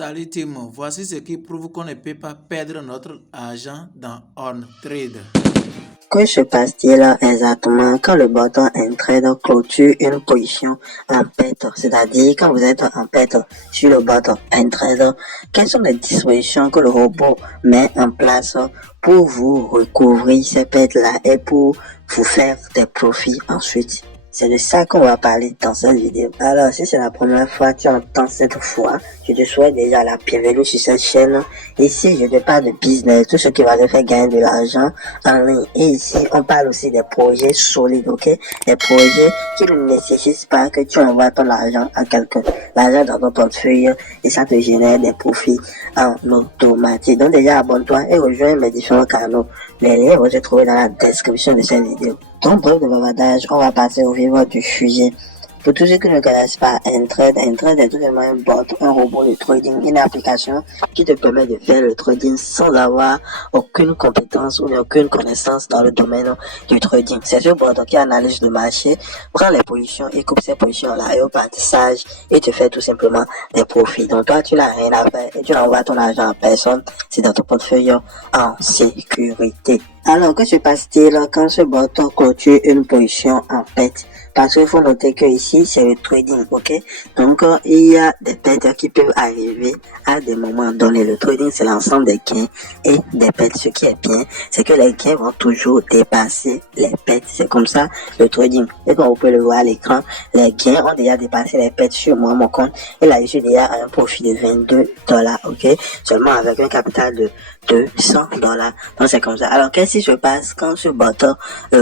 Salut Timo, voici ce qui prouve qu'on ne peut pas perdre notre argent dans OnTrade. Que se passe-t-il exactement quand le botton Entrade clôture une position en perte? C'est-à-dire quand vous êtes en perte sur le botton Entrade, quelles sont les dispositions que le robot met en place pour vous recouvrir ces pertes-là et pour vous faire des profits ensuite? C'est de ça qu'on va parler dans cette vidéo. Alors, si c'est la première fois que tu entends cette fois, je te souhaite déjà la bienvenue sur cette chaîne. Ici, je te parle de business, tout ce qui va te faire gagner de l'argent en ligne. Et ici, on parle aussi des projets solides, ok? Des projets qui ne nécessitent pas que tu envoies ton argent à quelqu'un. L'argent dans ton portefeuille et ça te génère des profits en automatique. Donc déjà, abonne-toi et rejoins mes différents canaux. Les liens vont se trouver dans la description de cette vidéo. Donc, bref de bavardage, on va passer au vif du sujet. Pour tous ceux qui ne connaissent pas Entrade est tout simplement un bot, un robot de trading, une application qui te permet de faire le trading sans avoir aucune compétence ou aucune connaissance dans le domaine du trading. C'est ce bot qui analyse le marché, prend les positions et coupe ces positions-là et au partissage et te fait tout simplement des profits. Donc toi, tu n'as rien à faire et tu n'envoies ton argent à personne, c'est dans ton portefeuille en sécurité. Alors, que se passe-t-il quand ce bot clôture une position en perte? Parce qu'il faut noter que ici, c'est le trading, ok? Donc, il y a des pertes qui peuvent arriver à des moments donnés. Le trading, c'est l'ensemble des gains et des pertes. Ce qui est bien, c'est que les gains vont toujours dépasser les pertes. C'est comme ça, le trading. Et comme vous pouvez le voir à l'écran, les gains ont déjà dépassé les pertes sur moi, mon compte. Et là, je suis déjà à un profit de $22, ok? Seulement avec un capital de $200. Donc, c'est comme ça. Alors, qu'est-ce qui se passe quand ce botton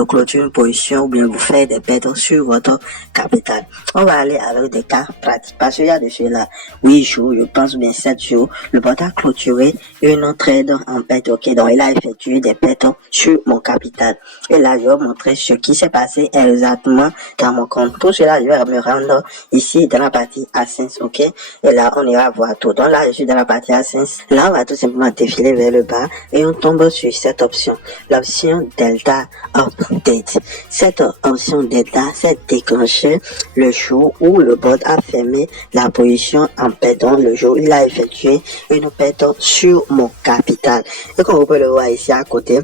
clôture une position ou bien vous faites des pertes sur votre capital? On va aller avec des cas pratiques. Parce qu'il y a de cela 8 jours, je pense, ou bien 7 jours, le bot a clôturé une trade en perte, ok? Donc, il a effectué des pertes sur mon capital. Et là, je vais vous montrer ce qui s'est passé exactement dans mon compte. Pour cela, je vais me rendre ici dans la partie AdSense, ok? Et là, on ira voir tout. Donc là, je suis dans la partie AdSense. Là, on va tout simplement défiler vers le bas et on tombe sur cette option. L'option Delta Update. Cette option Delta s'est déclenchée le jour où le bot a fermé la position en perte. Donc, le jour où il a effectué une perte sur mon capital. Et comme vous pouvez le voir ici à côté,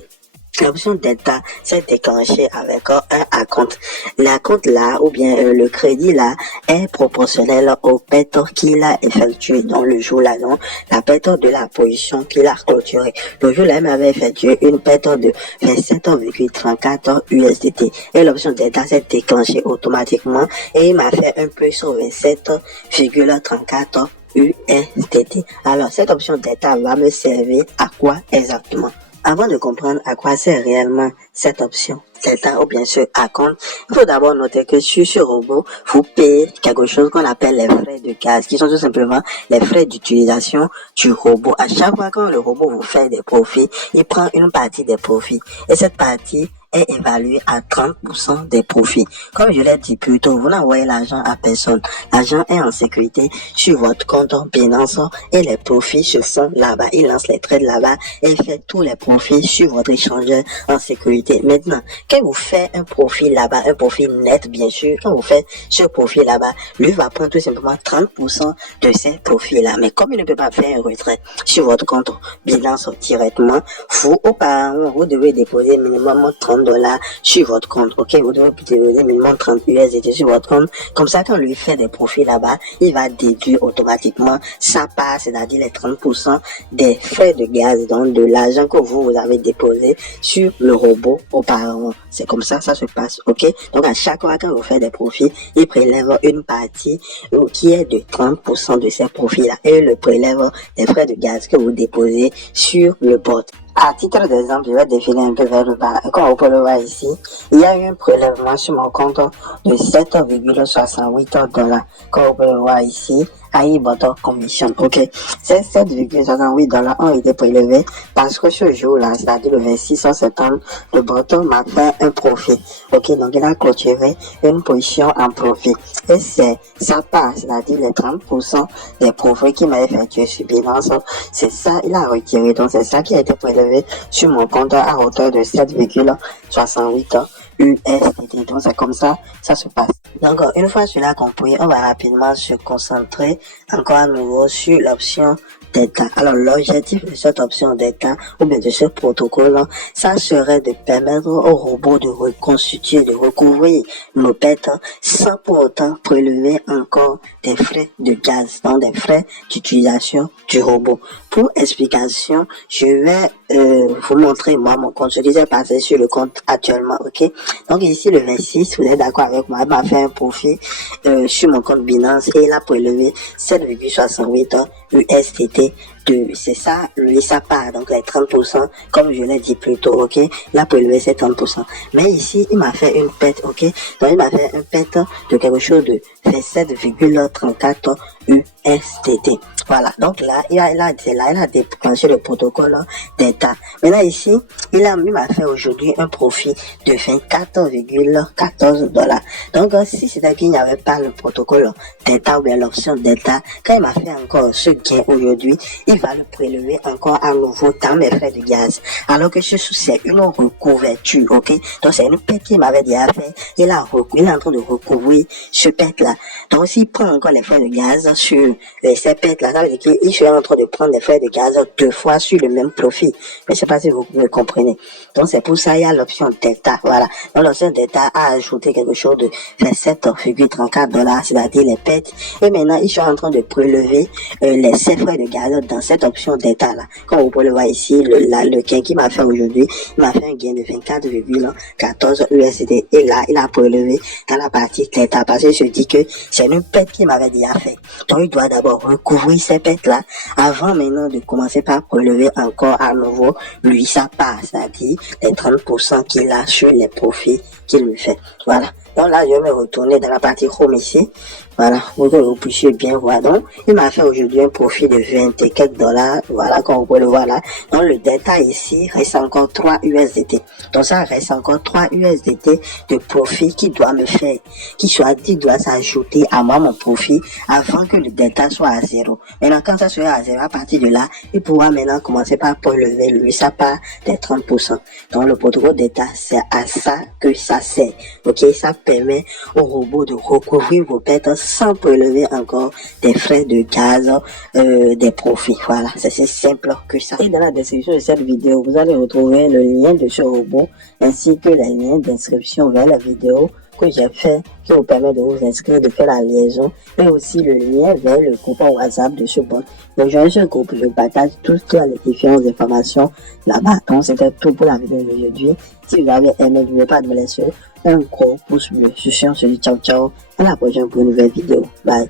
l'option Delta s'est déclenchée avec un acompte. L'acompte là, ou bien le crédit là, est proportionnel au perte qu'il a effectué dans le jour là, donc la perte de la position qu'il a clôturée. Le jour là, il m'avait effectué une perte de 27,34 USDT. Et l'option Delta s'est déclenchée automatiquement et il m'a fait un peu sur 27,34 USDT. Alors, cette option Delta va me servir à quoi exactement? Avant de comprendre à quoi sert réellement cette option Delta ou bien ce acompte, il faut d'abord noter que sur ce robot, vous payez quelque chose qu'on appelle les frais de gaz, qui sont tout simplement les frais d'utilisation du robot. À chaque fois quand le robot vous fait des profits, il prend une partie des profits. Et cette partie est évaluée à 30% des profits. Comme je l'ai dit plus tôt, vous n'envoyez l'argent à personne. L'argent est en sécurité sur votre compte Binance et les profits se font là-bas. Il lance les trades là-bas et il fait tous les profits sur votre échangeur en sécurité. Maintenant, quand vous faites un profit là-bas, un profit net bien sûr, quand vous faites ce profit là-bas, lui va prendre tout simplement 30% de ces profits-là. Mais comme il ne peut pas faire un retrait sur votre compte Binance directement, vous, auparavant, vous devez déposer minimum $30 sur votre compte, ok? Vous devez déposer minimum 30 USDT sur votre compte. Comme ça, quand lui fait des profits là-bas, il va déduire automatiquement sa part, c'est-à-dire les 30% des frais de gaz, donc de l'argent que vous avez déposé sur le robot auparavant. C'est comme ça, ça se passe, ok? Donc, à chaque fois quand vous faites des profits, il prélève une partie qui est de 30% de ces profits-là et le prélève des frais de gaz que vous déposez sur le bot. À titre d'exemple, je vais défiler un peu vers le bas. Comme vous pouvez le voir ici, il y a eu un prélèvement sur mon compte de 7,68 $. Comme vous pouvez le voir ici, iBottom Commission. Ok. Ces 7,68 $ ont été prélevés parce que ce jour-là, c'est-à-dire le 26 septembre, le bottom m'a fait un profit. Ok. Donc, il a clôturé une position en profit. Et c'est sa part, c'est-à-dire les 30% des profits qu'il m'a effectué sur Binance. C'est ça, il a retiré. Donc, c'est ça qui a été prélevé sur mon compte à hauteur de 7,68 USDT. Donc c'est comme ça se passe. Donc une fois cela compris, on va rapidement se concentrer encore à nouveau sur l'option Delta. Alors l'objectif de cette option Delta ou bien de ce protocole, ça serait de permettre au robot de reconstituer, de recouvrir nos pertes sans pour autant prélever encore des frais de gaz, donc des frais d'utilisation du robot. Pour explication, je vais vous montrer moi mon compte. Je disais passer sur le compte actuellement, ok? Donc ici le 26, vous êtes d'accord avec moi, il m'a fait un profit sur mon compte Binance et il a prélevé 7,68 USDT c'est ça, lui, ça part, donc les 30%, comme je l'ai dit plus tôt, ok, il a prélevé ces 30%. Mais ici, il m'a fait une perte, ok, donc il m'a fait une perte de quelque chose de 27,34 USDT. Voilà, donc là, il a déclenché le protocole Delta. Maintenant ici, il m'a fait aujourd'hui un profit de 24,14 $. Donc si c'était qu'il n'y avait pas le protocole Delta ou bien l'option Delta, quand il m'a fait encore ce gain aujourd'hui, il va le prélever encore à nouveau dans mes frais de gaz. Alors que c'est une recouverture, ok? Donc c'est une perte qu'il m'avait déjà fait. Il est en train de recouvrir ce perte là. Donc s'il prend encore les frais de gaz sur ces pertes là, ça veut dire qu'il sera en train de prendre les frais de gaz 2 fois sur le même profit. Mais je sais pas si vous me comprenez. Donc c'est pour ça il y a l'option Delta. Voilà. Donc l'option Delta a ajouté quelque chose de 27,34 $, c'est-à-dire les pertes. Et maintenant il sera en train de prélever ces frais de gaz dans cette option Delta là. Comme vous pouvez le voir ici, le gain qu'il m'a fait aujourd'hui, il m'a fait un gain de 24,14 USD. Et là, il a prélevé dans la partie Delta parce que je dis que c'est une perte qu'il m'avait déjà fait. Donc il doit d'abord recouvrir ces pertes là avant maintenant de commencer par prélever encore à nouveau lui sa part, c'est-à-dire les 30% qu'il a sur les profits qu'il lui fait. Voilà. Donc là, je vais me retourner dans la partie Chrome ici. Voilà, pour que vous puissiez bien voir. Donc, il m'a fait aujourd'hui un profit de 20 et quelques $. Voilà, comme vous pouvez le voir là. Donc, le delta ici reste encore 3 USDT. Donc, ça reste encore 3 USDT de profit qui doit me faire, qui doit s'ajouter à moi mon profit avant que le delta soit à 0. Maintenant, quand ça sera à 0, à partir de là, il pourra maintenant commencer par prélever lui sa part des 30%. Donc, le protocole delta, c'est à ça que ça sert. Ok, ça permet au robot de recouvrir vos pertes sans prélever encore des frais de gaz, des profits. Voilà, c'est si simple que ça. Et dans la description de cette vidéo, vous allez retrouver le lien de ce robot ainsi que les liens d'inscription vers la vidéo que j'ai fait, qui vous permet de vous inscrire, de faire la liaison, et aussi le lien vers le groupe WhatsApp de ce bot. Rejoignez ce groupe, je partage toutes les différentes informations là-bas. Donc c'était tout pour la vidéo d'aujourd'hui. Si vous avez aimé, n'oubliez pas de me laisser un gros pouce bleu. Je suis en celui, ciao ciao, à la prochaine pour une nouvelle vidéo. Bye.